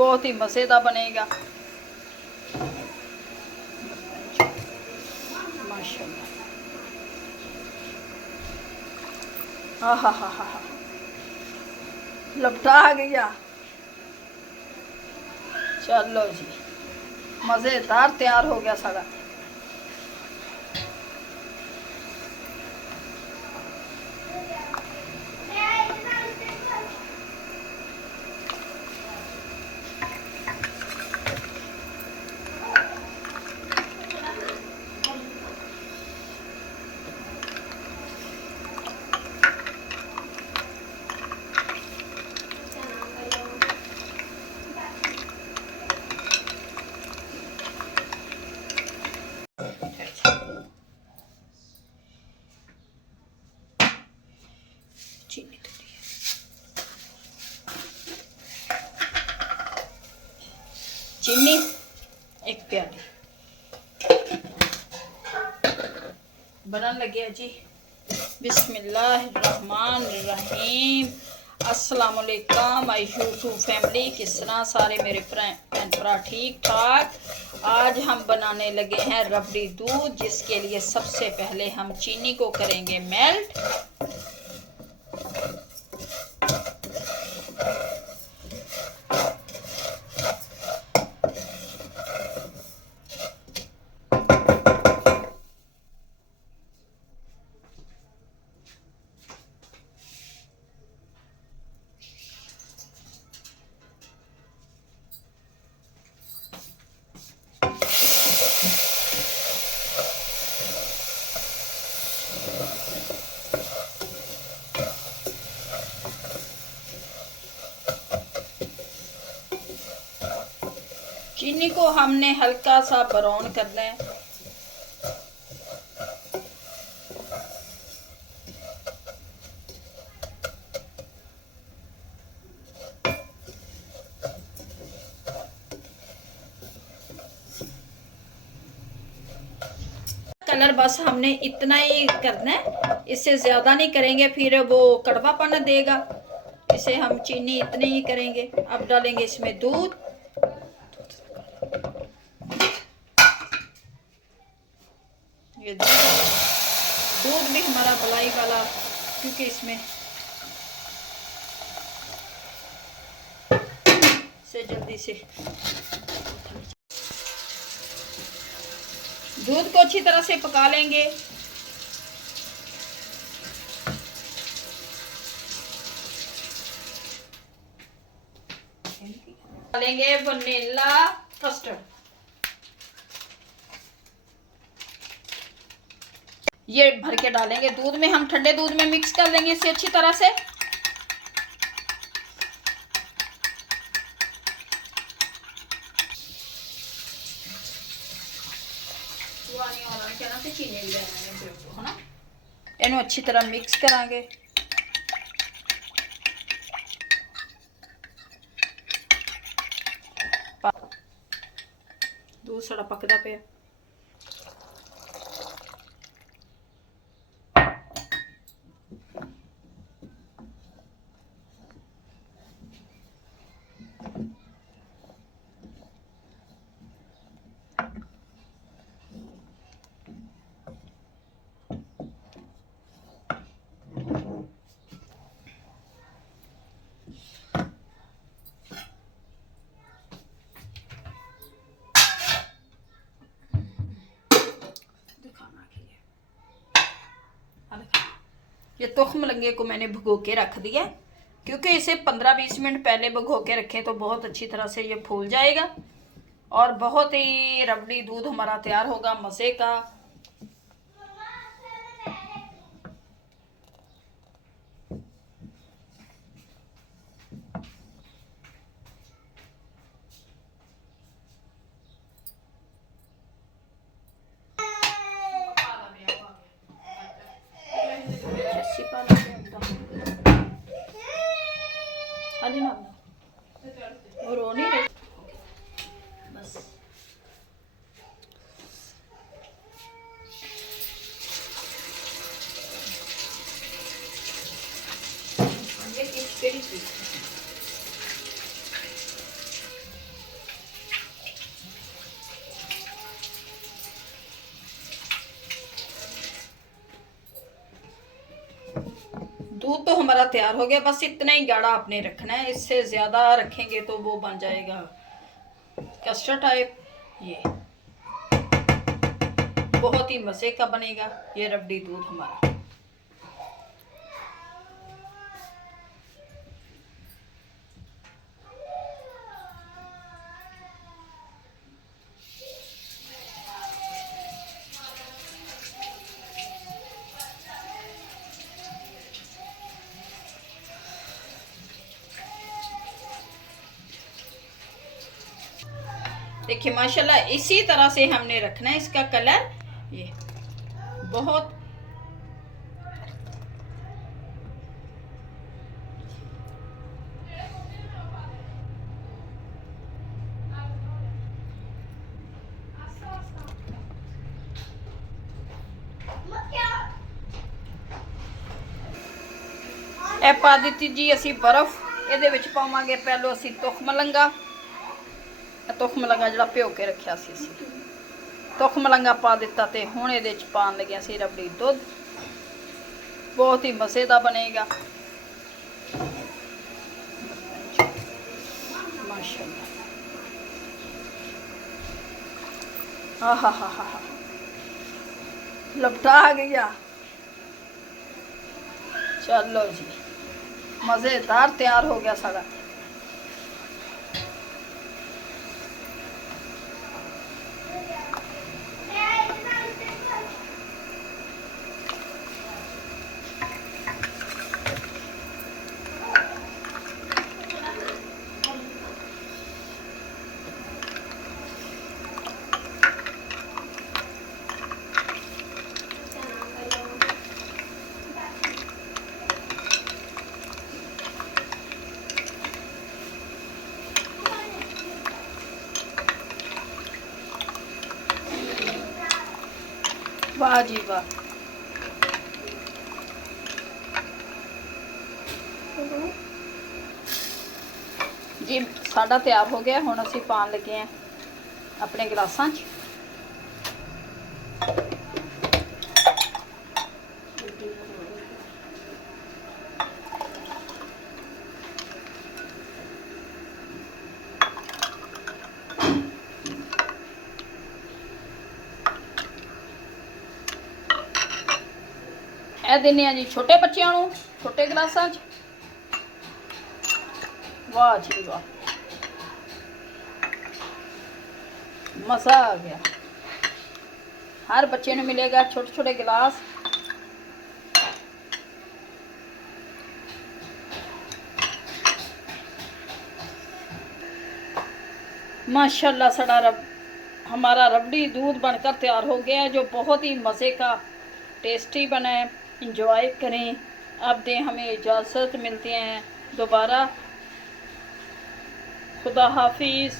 बहुत ही मज़ेदार बनेगा माशाल्लाह। हा, लपटा आ गया। चलो जी, मज़ेदार तैयार हो गया सारा। चीनी चीनी एक प्याली बनन लगे जी। बिस्मिल्लाहिर्रहमानिर्रहीम। अस्सलाम वालेकुम माय यूट्यूब फैमिली। किस तरह सारे मेरे बहन भरा ठीक ठाक। आज हम बनाने लगे हैं रबड़ी दूध, जिसके लिए सबसे पहले हम चीनी को करेंगे मेल्ट। चीनी को हमने हल्का सा ब्राउन करना है। कलर बस हमने इतना ही करना है, इससे ज़्यादा नहीं करेंगे, फिर वो कड़वापन देगा। इसे हम चीनी इतनी ही करेंगे। अब डालेंगे इसमें दूध। ये दूध भी हमारा मलाई वाला, क्योंकि इसमें से जल्दी से दूध को अच्छी तरह से पका लेंगे। डालेंगे वनीला कस्टर्ड। ये भर के डालेंगे दूध में। हम ठंडे दूध में मिक्स कर देंगे इसे अच्छी तरह से। इन्हें अच्छी तरह मिक्स करांगे। दूध साड़ा पकदा पे। ये तुख्म लंगे को मैंने भिगो के रख दिया, क्योंकि इसे 15-20 मिनट पहले भिगो के रखें तो बहुत अच्छी तरह से ये फूल जाएगा और बहुत ही रबड़ी दूध हमारा तैयार होगा मज़े का। और रोनी बस ये हमारा तैयार हो गया। बस इतना ही गाढ़ा आपने रखना है, इससे ज़्यादा रखेंगे तो वो बन जाएगा कस्टर्ड टाइप। ये बहुत ही मज़े का बनेगा ये रबड़ी दूध हमारा। देखिए माशाल्लाह इसी तरह से हमने रखना है। इसका कलर ये बहुत ਇਹ ਪਾ ਦਿੱਤੀ ਜੀ ਅਸੀਂ ਬਰਫ਼। ਇਹਦੇ ਵਿੱਚ ਪਾਵਾਂਗੇ ਪਹਿਲਾਂ ਅਸੀਂ ਤੁਖ ਮਲੰਗਾ। ਤੁਖ ਮਲੰਗਾ ਜਿਹੜਾ ਭਿਓ ਕੇ ਰੱਖਿਆ ਸੀ ਅਸੀਂ, ਤੁਖ ਮਲੰਗਾ ਪਾ ਦਿੱਤਾ। ਤੇ ਹੁਣ ਇਹਦੇ ਵਿੱਚ ਪਾਉਣ ਲੱਗੇ ਅਸੀਂ ਰਬੜੀ ਦੁੱਧ। ਬਹੁਤ ਹੀ ਮਜ਼ੇ ਦਾ ਬਣੇਗਾ ਮਾਸ਼ਾਅੱਲਾ। ਆਹਾ ਹਾ ਹਾ ਹਾ लपटा आ गया। चलो जी मज़ेदार तैयार हो गया सारा। वाह जी वाह। जी साडा तैयार हो गया। हुण असीं पाउण लगे हैं अपने गिलासां 'च। ਇਹ ਦਿੰਦੇ ਆ ਜੀ ਛੋਟੇ ਬੱਚਿਆਂ ਨੂੰ ਛੋਟੇ ਗਲਾਸਾਂ 'ਚ। वाह जी वाह मज़ा आ गया। हर बच्चे को मिलेगा छोटे छोटे गिलास। माशाल्लाह हमारा रबड़ी दूध बनकर तैयार हो गया है, जो बहुत ही मज़े का टेस्टी बना है। इंजॉय करें। अब दें हमें इजाज़त, मिलते हैं दोबारा। खुदा हाफिज़।